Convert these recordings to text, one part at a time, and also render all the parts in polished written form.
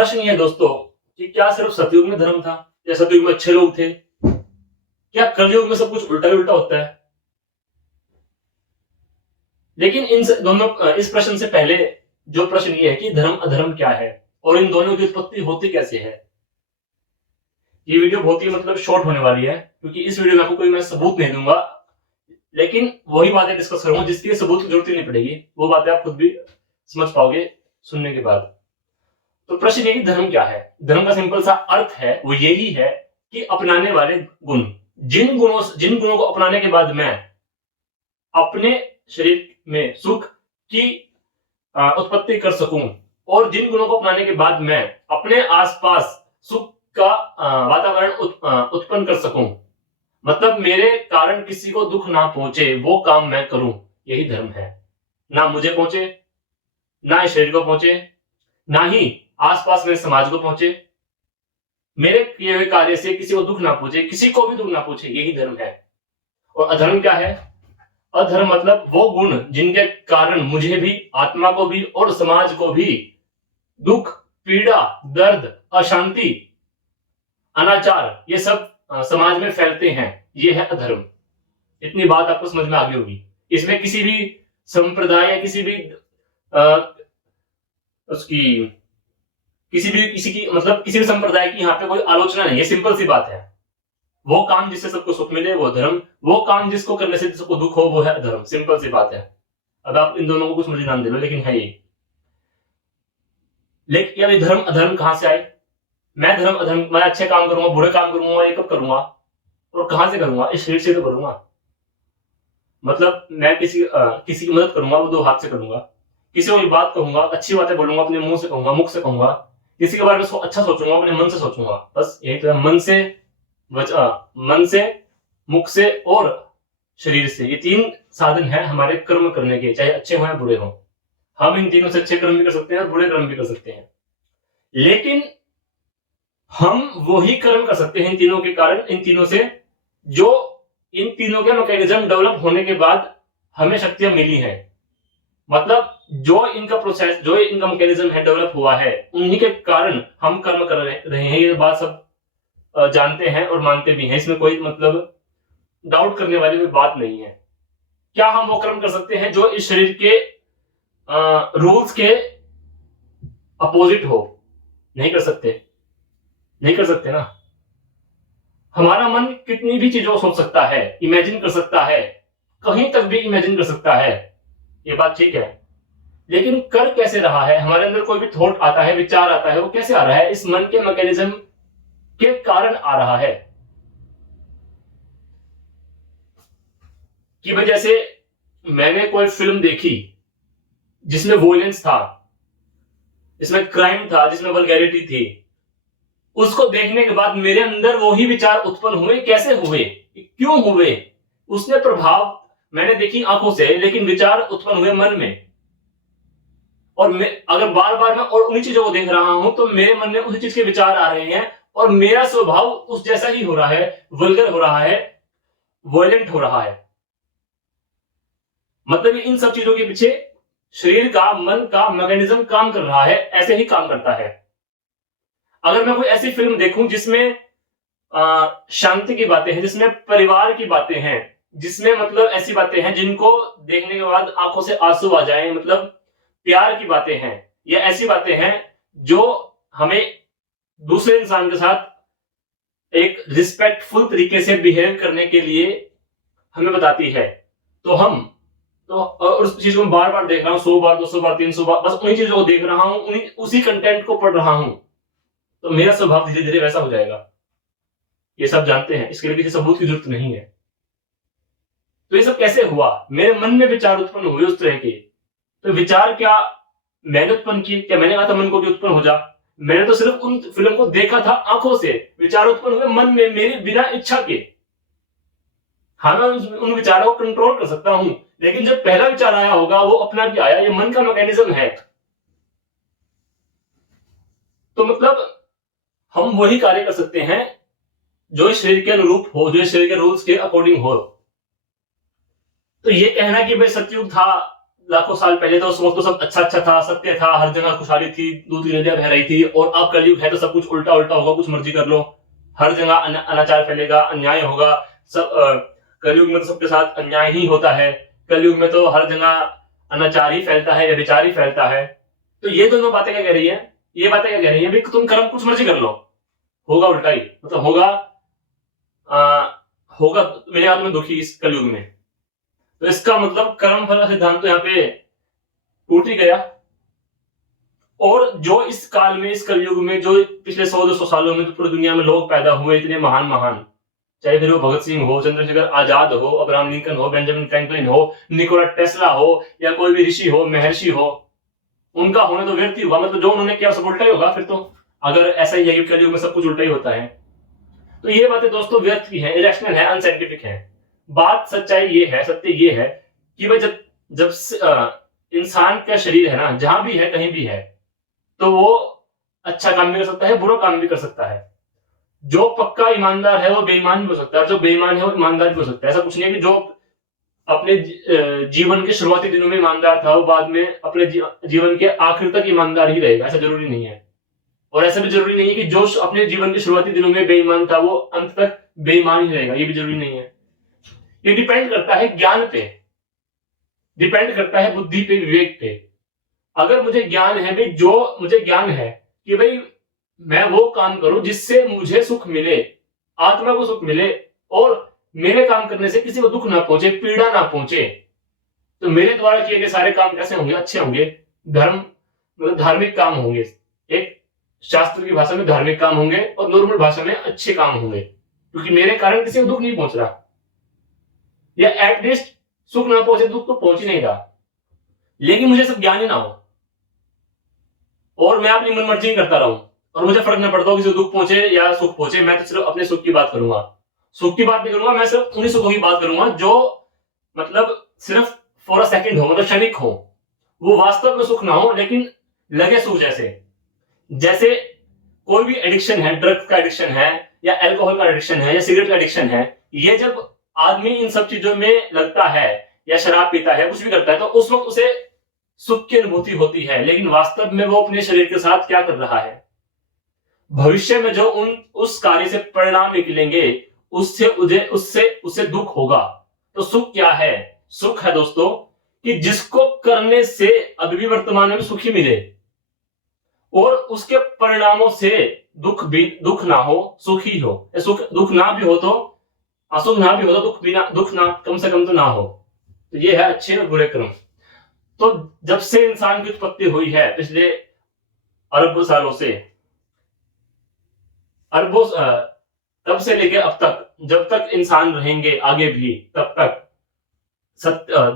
प्रश्न ये है दोस्तों कि क्या सिर्फ सतयुग में धर्म था या सतयुग में अच्छे लोग थे? क्या कलयुग में सब कुछ उल्टा ही उल्टा होता है? लेकिन इस प्रश्न से पहले जो प्रश्न ये है कि धर्म अधर्म क्या है और इन दोनों की उत्पत्ति होती कैसे है। ये वीडियो बहुत ही शॉर्ट होने वाली है क्योंकि इस वीडियो में आपको कोई मैं सबूत नहीं दूंगा, लेकिन वही बातें डिस्कस करूंगा जिसकी सबूत की जरूरत ही नहीं पड़ेगी। वो बातें आप खुद भी समझ पाओगे सुनने के बाद। तो प्रश्न ये कि धर्म क्या है। धर्म का सिंपल सा अर्थ है वो यही है कि अपनाने वाले गुण, जिन गुणों को अपनाने के बाद मैं अपने शरीर में सुख की उत्पत्ति कर सकूं और जिन गुणों को अपनाने के बाद मैं अपने आसपास सुख का वातावरण उत्पन्न कर सकूं, मतलब मेरे कारण किसी को दुख ना पहुंचे वो काम मैं करूं, यही धर्म है। ना मुझे पहुंचे, ना इस शरीर को पहुंचे, ना ही आसपास मेरे समाज को पहुंचे, मेरे किए हुए कार्य से किसी को दुख ना पहुंचे, किसी को भी दुख ना पहुंचे, यही धर्म है। और अधर्म क्या है? अधर्म मतलब वो गुण जिनके कारण मुझे भी, आत्मा को भी और समाज को भी दुख, पीड़ा, दर्द, अशांति, अनाचार ये सब समाज में फैलते हैं, ये है अधर्म। इतनी बात आपको समझ में आ गई होगी। इसमें किसी भी संप्रदाय या किसी भी संप्रदाय की यहाँ पे कोई आलोचना नहीं है। सिंपल सी बात है, वो काम जिससे सबको सुख मिले वो धर्म, वो काम जिसको करने से सबको दुख हो वो है अधर्म। सिंपल सी बात है। अब आप इन दोनों को कुछ मुझे नाम दे लो, लेकिन है ये। लेकिन अभी धर्म अधर्म कहां से आए? मैं धर्म अधर्म, मैं अच्छे काम करूंगा, बुरे काम करूंगा, ये कब करूंगा और कहां से करूंगा? इस शरीर से तो करूंगा। मतलब मैं किसी की मदद करूंगा वो दो हाथ से करूंगा, किसी को भी बात कहूंगा, अच्छी बातें बोलूंगा, अपने मुंह से कहूंगा, मुख से कहूंगा, किसी के बारे में अच्छा सोचूंगा, अपने मन से सोचूंगा। बस यही तो है। मन से, मुख से और शरीर से, ये तीन साधन है हमारे कर्म करने के, चाहे अच्छे हो या बुरे हो। हम इन तीनों से अच्छे कर्म भी कर सकते हैं और बुरे कर्म भी कर सकते हैं, लेकिन हम वही कर्म कर सकते हैं इन तीनों के कारण, इन तीनों से जो इन तीनों के मैकेनिज्म डेवलप होने के बाद हमें शक्तियां मिली हैं। मतलब जो इनका प्रोसेस, जो इनका मैकेनिज्म है डेवलप हुआ है, उन्हीं के कारण हम कर्म कर रहे हैं। ये बात सब जानते हैं और मानते भी हैं, इसमें कोई डाउट करने वाली कोई बात नहीं है। क्या हम वो कर्म कर सकते हैं जो इस शरीर के रूल्स के अपोजिट हो? नहीं कर सकते, नहीं कर सकते ना। हमारा मन कितनी भी चीजों को सोच सकता है, इमेजिन कर सकता है, कहीं तक भी इमेजिन कर सकता है, ये बात ठीक है, लेकिन कर कैसे रहा है? हमारे अंदर कोई भी थॉट आता है, विचार आता है, वो कैसे आ रहा है? इस मन के मैकेनिज्म के कारण आ रहा है। कि भाई जैसे मैंने कोई फिल्म देखी जिसमें वोलेंस था, जिसमें क्राइम था, जिसमें वल्गैरिटी थी, उसको देखने के बाद मेरे अंदर वही विचार उत्पन्न हुए। कैसे हुए, क्यों हुए? उसने प्रभाव मैंने देखी आंखों से, लेकिन विचार उत्पन्न हुए मन में। और मैं अगर बार बार मैं और उन्हीं चीजों को देख रहा हूं तो मेरे मन में उसी चीज के विचार आ रहे हैं और मेरा स्वभाव उस जैसा ही हो रहा है, वल्गर हो रहा है, वायलेंट हो रहा है। मतलब इन सब चीजों के पीछे शरीर का, मन का मैकेनिज्म काम कर रहा है, ऐसे ही काम करता है। अगर मैं कोई ऐसी फिल्म देखूं जिसमें शांति की बातें हैं, जिसमें परिवार की बातें हैं, जिसमें ऐसी बातें हैं जिनको देखने के बाद आंखों से आंसू आ जाएं, प्यार की बातें हैं, या ऐसी बातें हैं जो हमें दूसरे इंसान के साथ एक रिस्पेक्टफुल तरीके से बिहेव करने के लिए हमें बताती है, तो उस चीज को मैं बार बार देख रहा हूं, 100 बार, 200 बार, 300 बार, बस उन्हीं चीजों को देख रहा हूं, उसी कंटेंट को पढ़ रहा हूं, तो मेरा स्वभाव धीरे धीरे वैसा हो जाएगा। ये सब जानते हैं, इसके लिए किसी सबूत की जरूरत नहीं है। तो ये सब कैसे हुआ? मेरे मन में विचार उत्पन्न हुए उस तरह के। तो विचार क्या मैंने उत्पन्न किए? क्या मैंने कहा था मन को भी उत्पन्न हो जा? मैंने तो सिर्फ उन फिल्म को देखा था आंखों से, विचार उत्पन्न हुए मन में मेरे बिना इच्छा के। हाँ, मैं उन विचारों को कंट्रोल कर सकता हूं, लेकिन जब पहला विचार आया होगा वो अपना भी आया, ये मन का मैकेनिज्म है। तो हम वही कार्य कर सकते हैं जो इस शरीर के अनुरूप हो, जो इस शरीर के रूल्स के अकॉर्डिंग हो। तो ये कहना कि भाई सतयुग था, लाखों साल पहले तो उस वक्त तो सब अच्छा अच्छा था, सत्य था, हर जगह खुशहाली थी, दूध की नदियां बह रही थी। और अब कलयुग है तो सब कुछ उल्टा उल्टा होगा, कुछ मर्जी कर लो, हर जगह अनाचार फैलेगा, अन्याय होगा। सब कलयुग में तो सबके साथ अन्याय ही होता है। कलयुग में तो हर जगह अनाचार ही फैलता है, व्यभिचार ही फैलता है। तो ये दोनों बातें क्या कह रही है, ये बातें क्या कह रही है, भाई तुम कर्म कुछ मर्जी कर लो, होगा उल्टा ही, मतलब होगा मेरे हाथ में दुखी इस कलयुग में। तो इसका मतलब कर्म फल सिद्धांत तो यहाँ पे टूट ही गया। और जो इस काल में, इस कलयुग में, जो पिछले 100-200 सालों में जो पूरी दुनिया में लोग पैदा हुए इतने महान महान, चाहे फिर वो भगत सिंह हो, चंद्रशेखर आजाद हो, अब्राहम लिंकन हो, बेंजामिन फ्रैंकलिन हो, निकोला टेस्ला हो, या कोई भी ऋषि हो, महर्षि हो, उनका होने तो व्यर्थ ही हुआ। मतलब जो उन्होंने किया सब उल्टा ही होगा फिर तो, अगर ऐसा ही है कि कलयुग में सब कुछ उल्टा ही होता है। तो ये बातें दोस्तों व्यर्थ की है, इरेशनल है, अनसाइंटिफिक है। बात सच्चाई ये है, सत्य ये है कि भाई जब इंसान का शरीर है ना, जहां भी है, कहीं भी है, तो वो अच्छा काम भी कर सकता है, बुरा काम भी कर सकता है। जो पक्का ईमानदार है वो बेईमान भी हो सकता है, और जो बेईमान है वो ईमानदार भी हो सकता है। ऐसा कुछ नहीं है कि जो अपने जीवन के शुरुआती दिनों में ईमानदार था वो बाद में अपने जीवन के आखिर तक ईमानदार ही रहेगा, ऐसा जरूरी नहीं है। और ऐसा भी जरूरी नहीं है कि जो अपने जीवन के शुरुआती दिनों में बेईमान था वो अंत तक बेईमान ही रहेगा, ये भी जरूरी नहीं है। ये डिपेंड करता है ज्ञान पे, डिपेंड करता है बुद्धि पे, विवेक पे। अगर मुझे ज्ञान है भाई, जो मुझे ज्ञान है कि भाई मैं वो काम करूं जिससे मुझे सुख मिले, आत्मा को सुख मिले, और मेरे काम करने से किसी को दुख ना पहुंचे, पीड़ा ना पहुंचे, तो मेरे द्वारा किए गए सारे काम कैसे होंगे, अच्छे होंगे, धर्म मतलब धार्मिक काम होंगे। एक शास्त्र की भाषा में धार्मिक काम होंगे और नॉर्मल भाषा में अच्छे काम होंगे, क्योंकि मेरे कारण किसी को दुख नहीं पहुंच रहा, या एटलीस्ट सुख ना पहुंचे, दुख तो पहुंच ही नहीं रहा। लेकिन मुझे सब ज्ञान ही ना हो और मैं अपनी मनमर्जी करता रहूं और मुझे फर्क न पड़ता हो किसी को दुख पहुंचे या सुख पहुंचे, मैं तो सिर्फ अपने सुख की बात करूंगा, सुख की बात नहीं करूंगा। मैं सिर्फ उन्हीं सुखों की बात करूंगा जो मतलब सिर्फ फॉर अ सेकंड हो, मतलब क्षणिक हो, वो वास्तव में सुख ना हो लेकिन लगे सुख। जैसे कोई भी एडिक्शन है, ड्रग्स का एडिक्शन है, या अल्कोहल का एडिक्शन है, या सिगरेट का एडिक्शन है, ये जब आदमी इन सब चीजों में लगता है या शराब पीता है, कुछ भी करता है, तो उस वक्त उसे सुख की अनुभूति होती है, लेकिन वास्तव में वो अपने शरीर के साथ क्या कर रहा है, भविष्य में जो उस कार्य से परिणाम निकलेंगे उससे दुख होगा। तो सुख क्या है? सुख है दोस्तों कि जिसको करने से अभी भी वर्तमान में सुखी मिले और उसके परिणामों से दुख ना हो, सुखी हो। दुख ना भी हो तो, असुख ना भी हो तो दुख ना कम से कम तो ना हो। तो ये है अच्छे और बुरे कर्म। तो जब से इंसान की उत्पत्ति हुई है पिछले अरबों सालों से, तब से लेके अब तक, जब तक इंसान रहेंगे आगे भी, तब तक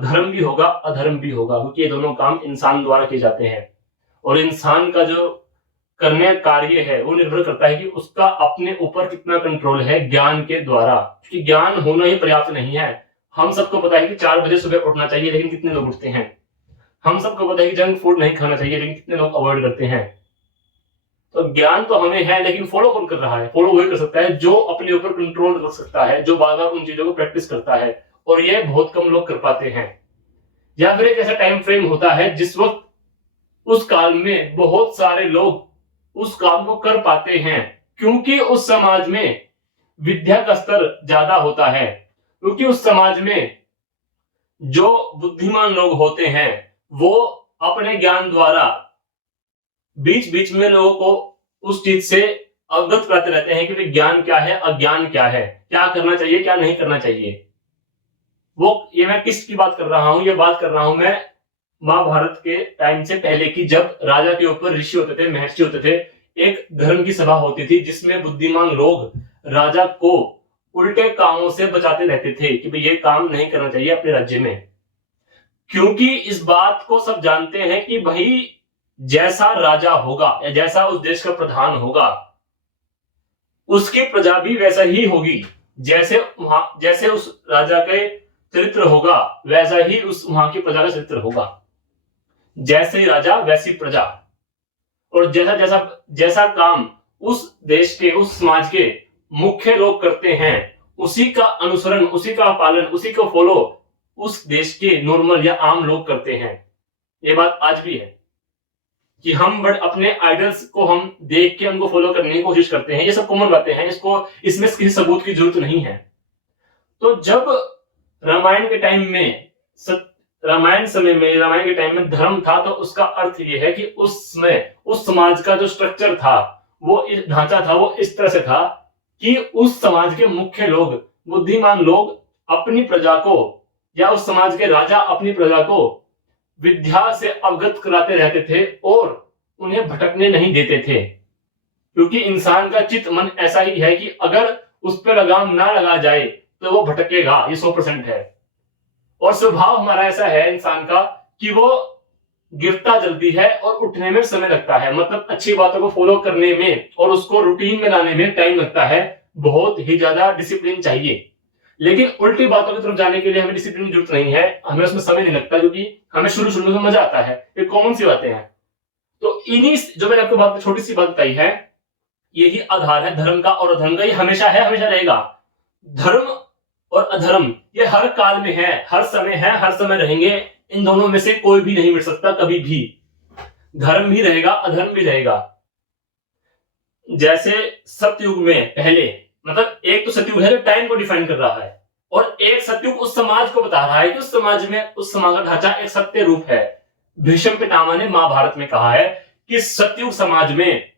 धर्म भी होगा, अधर्म भी होगा, क्योंकि ये दोनों काम इंसान द्वारा किए जाते हैं। और इंसान का जो करने कार्य है वो निर्भर करता है कि उसका अपने ऊपर कितना कंट्रोल है ज्ञान के द्वारा, क्योंकि ज्ञान होना ही पर्याप्त नहीं है। हम सबको पता है कि 4 बजे सुबह उठना चाहिए, लेकिन कितने लोग उठते हैं। हम सबको पता है कि जंक फूड नहीं खाना चाहिए, लेकिन कितने लोग अवॉइड करते हैं। तो ज्ञान तो हमें है, लेकिन फॉलो कौन कर रहा है? फॉलो वही कर सकता है जो अपने ऊपर कंट्रोल कर सकता है, जो बार बार उन चीजों को प्रैक्टिस करता है, और ये बहुत कम लोग कर पाते हैं। या फिर एक ऐसा टाइम फ्रेम होता है जिस वक्त उस काल में बहुत सारे लोग उस काम को कर पाते हैं, क्योंकि उस समाज में विद्या का स्तर ज्यादा होता है, क्योंकि उस समाज में जो बुद्धिमान लोग होते हैं वो अपने ज्ञान द्वारा बीच बीच में लोगों को उस चीज से अवगत कराते रहते हैं कि ज्ञान क्या है, अज्ञान क्या है, क्या करना चाहिए, क्या नहीं करना चाहिए। ये मैं किसकी बात कर रहा हूं? ये बात कर रहा हूं मैं महाभारत के टाइम से पहले की, जब राजा के ऊपर ऋषि होते थे, महर्षि होते थे। एक धर्म की सभा होती थी जिसमें बुद्धिमान लोग राजा को उल्टे कामों से बचाते रहते थे कि भाई ये काम नहीं करना चाहिए अपने राज्य में, क्योंकि इस बात को सब जानते हैं कि भाई जैसा राजा होगा या जैसा उस देश का प्रधान होगा उसकी प्रजा भी वैसा ही होगी, जैसे उस राजा के चरित्र होगा वैसा ही उस वहां की प्रजा का चरित्र होगा। जैसे ही राजा वैसी प्रजा, और जैसा काम उस देश के, उस समाज के मुख्य लोग करते हैं, उसी का अनुसरण, उसी का पालन, उसी को फॉलो उस देश के नॉर्मल या आम लोग करते हैं। ये बात आज भी है कि हम बट अपने आइडल्स को हम देख के उनको फॉलो करने की कोशिश करते हैं। ये सब कॉमन बातें हैं, इसमें किसी सबूत की जरूरत नहीं है। तो जब रामायण के टाइम में रामायण के टाइम में धर्म था, तो उसका अर्थ ये है कि उसमें उस समाज का जो स्ट्रक्चर था, वो इस ढांचा था, वो इस तरह से था कि उस समाज के मुख्य लोग, बुद्धिमान लोग अपनी प्रजा को, या उस समाज के राजा अपनी प्रजा को विद्या से अवगत कराते रहते थे और उन्हें भटकने नहीं देते थे। क्योंकि इंसान का चित्त मन ऐसा ही है कि अगर उस पर लगाम ना लगा जाए तो वो भटकेगा, ये 100% है। और स्वभाव हमारा ऐसा है इंसान का कि वो गिरता जल्दी है और उठने में समय लगता है। मतलब अच्छी बातों को फॉलो करने में और उसको रूटीन में लाने में टाइम लगता है, बहुत ही ज्यादा डिसिप्लिन चाहिए। लेकिन उल्टी बातों की तरफ जाने के लिए हमें डिसिप्लिन की जरूरत नहीं है, हमें उसमें समय नहीं लगता, क्योंकि हमें शुरू में मजा आता है। ये कॉमन सी बातें हैं। तो इन्हीं जो मैंने आपको बात छोटी सी बात बताई है, यही आधार है धर्म का और अधर्म का। ये हमेशा है, हमेशा रहेगा। धर्म और अधर्म ये हर काल में है, हर समय है, हर समय रहेंगे। इन दोनों में से कोई भी नहीं मिट सकता कभी भी। धर्म भी रहेगा, अधर्म भी रहेगा। जैसे सतयुग में पहले, मतलब एक तो सतयुग है जो टाइम को डिफाइन कर रहा है, और एक सतयुग उस समाज को बता रहा है कि उस समाज का ढांचा एक सत्य रूप है। भीष्म पितामह ने महाभारत में कहा है कि सतयुग समाज में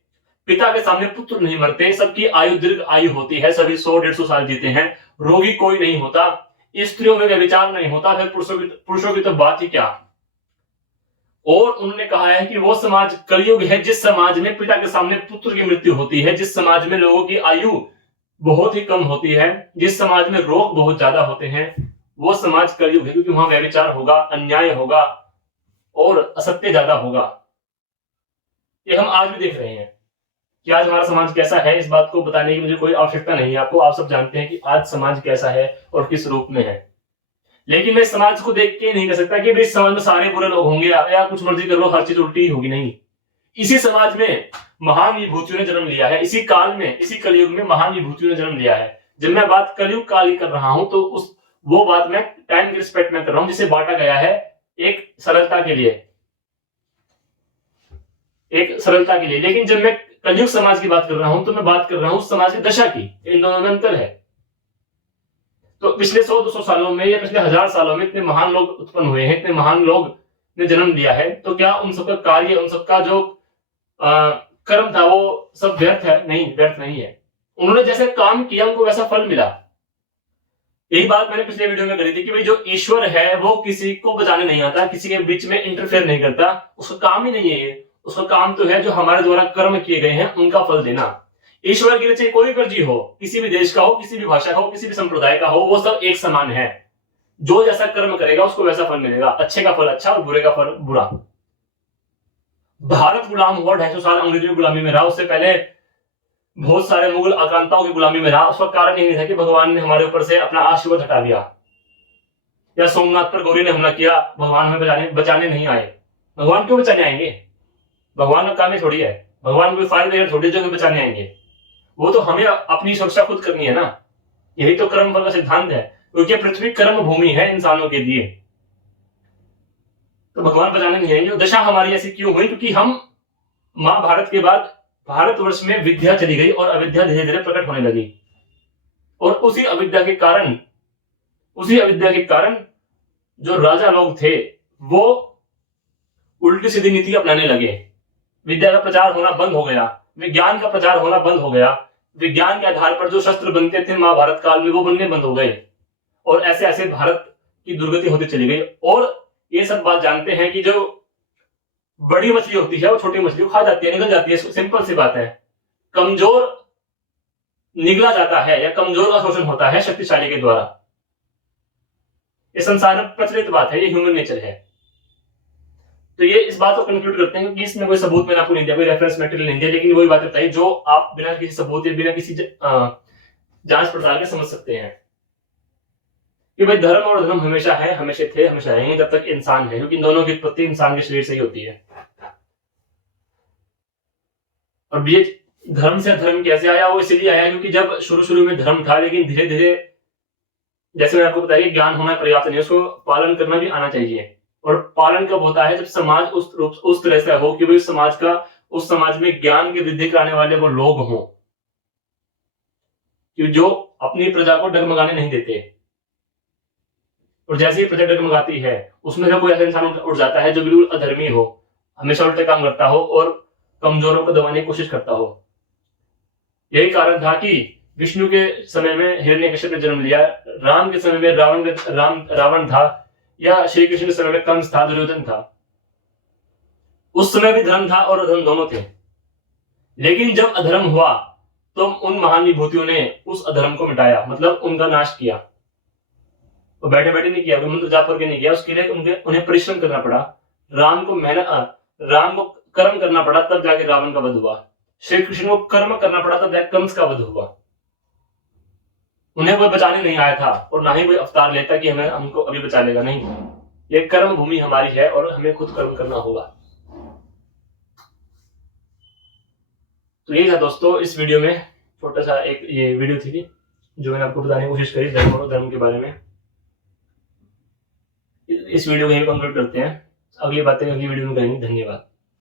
पिता के सामने पुत्र नहीं मरते, सबकी आयु दीर्घ आयु होती है, सभी 100-150 साल जीते हैं, रोगी कोई नहीं होता, स्त्रियों में व्यभिचार नहीं होता, फिर पुरुषों की तो बात ही क्या। और उन्होंने कहा है कि वो समाज कलयुग है जिस समाज में पिता के सामने पुत्र की मृत्यु होती है, जिस समाज में लोगों की आयु बहुत ही कम होती है, जिस समाज में रोग बहुत ज्यादा होते हैं, वो समाज कलयुग है। क्योंकि वहां व्यभिचार होगा, अन्याय होगा और असत्य ज्यादा होगा। ये हम आज भी देख रहे हैं कि आज हमारा समाज कैसा है। इस बात को बताने की मुझे कोई आवश्यकता नहीं है आपको, आप सब जानते हैं कि आज समाज कैसा है और किस रूप में है। लेकिन मैं समाज को देख के नहीं कह सकता कि इस समाज में सारे बुरे लोग होंगे या कुछ मर्जी कर लो, हर चीज उल्टी होगी। नहीं, इसी समाज में महान विभूतियों ने जन्म लिया है, इसी काल में, इसी कलयुग में महान विभूतियों ने जन्म लिया है। जब मैं बात कलयुग काल की कर रहा हूं तो वो बात मैं टाइम की रिस्पेक्ट में कर रहा हूं, जिसे बांटा गया है एक सरलता के लिए, एक सरलता के लिए। लेकिन जब मैं कलयुग समाज की बात कर रहा हूं तो मैं बात कर रहा हूं उस समाज की दशा की। इन दोनों में अंतर है। तो पिछले 100-200 सालों में या पिछले 1000 सालों में इतने महान लोग उत्पन्न हुए हैं, इतने महान लोग ने जन्म लिया है, तो क्या उन सबका कार्य, उन सबका जो कर्म था वो सब व्यर्थ है? नहीं, व्यर्थ नहीं है। उन्होंने जैसे काम किया उनको वैसा फल मिला। यही बात मैंने पिछले वीडियो में करी थी कि भाई जो ईश्वर है वो किसी को बचाने नहीं आता, किसी के बीच में इंटरफेयर नहीं करता, उसका काम ही नहीं है ये। उसका काम तो है जो हमारे द्वारा कर्म किए गए हैं उनका फल देना। ईश्वर की रचना कोई मर्जी हो, किसी भी देश का हो, किसी भी भाषा का हो, किसी भी संप्रदाय का हो, वो सब एक समान है। जो जैसा कर्म करेगा उसको वैसा फल मिलेगा। अच्छे का फल अच्छा और बुरे का फल बुरा। भारत गुलाम हुआ, 250 साल अंग्रेजों की गुलामी में रहा, उससे पहले बहुत सारे मुगल आक्रांताओं की गुलामी में रहा। उसका कारण यही था कि भगवान ने हमारे ऊपर से अपना आशीर्वाद हटा लिया, या सोमनाथ पर गौरी ने हमला किया, भगवान हमें बचाने नहीं आए। भगवान क्यों बचाने आएंगे? भगवान का काम ही थोड़ी है, भगवान कोई फाइल देकर थोड़ी जो हमें बचाने आएंगे। वो तो हमें अपनी सुरक्षा खुद करनी है ना। यही तो कर्म फल का सिद्धांत है, क्योंकि पृथ्वी कर्म भूमि है इंसानों के लिए। तो भगवान बचाने नहीं आएंगे। दशा हमारी ऐसी क्यों हुई? क्योंकि हम महाभारत के बाद भारतवर्ष में विद्या चली गई और अविद्या धीरे धीरे प्रकट होने लगी। और उसी अविद्या के कारण जो राजा लोग थे वो उल्टी सीधी नीति अपनाने लगे। विद्या का प्रचार होना बंद हो गया, विज्ञान का प्रचार होना बंद हो गया। विज्ञान के आधार पर जो शस्त्र बनते थे महाभारत काल में वो बनने बंद हो गए, और ऐसे ऐसे भारत की दुर्गति होती चली गई। और ये सब बात जानते हैं कि जो बड़ी मछली होती है वो छोटी मछली को खा जाती है, निगल जाती है। सिंपल सी बात है। कमजोर निगला जाता है या कमजोर का शोषण होता है शक्तिशाली के द्वारा। ये संसार में प्रचलित बात है, ये ह्यूमन नेचर है। तो ये इस बात को कंक्लूड करते हैं कि इसमें कोई सबूत मैंने आपको नहीं दिया, कोई रेफरेंस मटेरियल नहीं दिया, लेकिन वही बात बताई जो आप बिना किसी सबूत या बिना किसी जांच पड़ताल के समझ सकते हैं कि भाई धर्म और अधर्म हमेशा है, हमेशा थे, हमेशा रहेंगे जब तक इंसान है, क्योंकि इन दोनों की उत्पत्ति इंसान के शरीर से ही होती है। और ये धर्म से अधर्म कैसे आया? वो इसीलिए आया क्योंकि जब शुरू में धर्म था, लेकिन धीरे धीरे, जैसे मैंने आपको बताया, ज्ञान होना पर्याप्त नहीं, उसको पालन करना भी आना चाहिए। और पालन कब होता है? जब समाज उस तरह से हो कि वो उस समाज में ज्ञान की वृद्धि कराने वाले वो लोग हों कि जो अपनी प्रजा को डगमगाने नहीं देते। और जैसे ही प्रजा डगमगाती है उसमें से कोई ऐसा इंसान उठ जाता है जो बिल्कुल अधर्मी हो, हमेशा उल्टे काम करता हो और कमजोरों को दबाने की कोशिश करता हो। यही कारण था कि विष्णु के समय में हिरण्यकश्यप ने जन्म लिया, राम के समय में रावण था, या श्री कृष्ण के समय में कंस था, दुर्योधन था। उस समय भी धर्म था और अधर्म दोनों थे। लेकिन जब अधर्म हुआ तो उन महान विभूतियों ने उस अधर्म को मिटाया, मतलब उनका नाश किया। वो बैठे बैठे नहीं किया, मंत्र जाप करके नहीं किया, उसके लिए उन्हें परिश्रम करना पड़ा। राम को कर्म करना पड़ा, तब जाके रावण का वध हुआ। श्री कृष्ण को कर्म करना पड़ा, तब जाके कंस का वध हुआ। उन्हें कोई बचाने नहीं आया था और ना ही कोई अवतार लेता कि हमको अभी बचा लेगा, नहीं। ये कर्म भूमि हमारी है और हमें खुद कर्म करना होगा। तो यही था दोस्तों इस वीडियो में, छोटा सा एक ये वीडियो थी जो मैंने आपको बताने की कोशिश करी धर्म और धर्म के बारे में। इस वीडियो को यहीं कंक्लूड करते हैं, अगली बातें अगली वीडियो में करेंगे। धन्यवाद।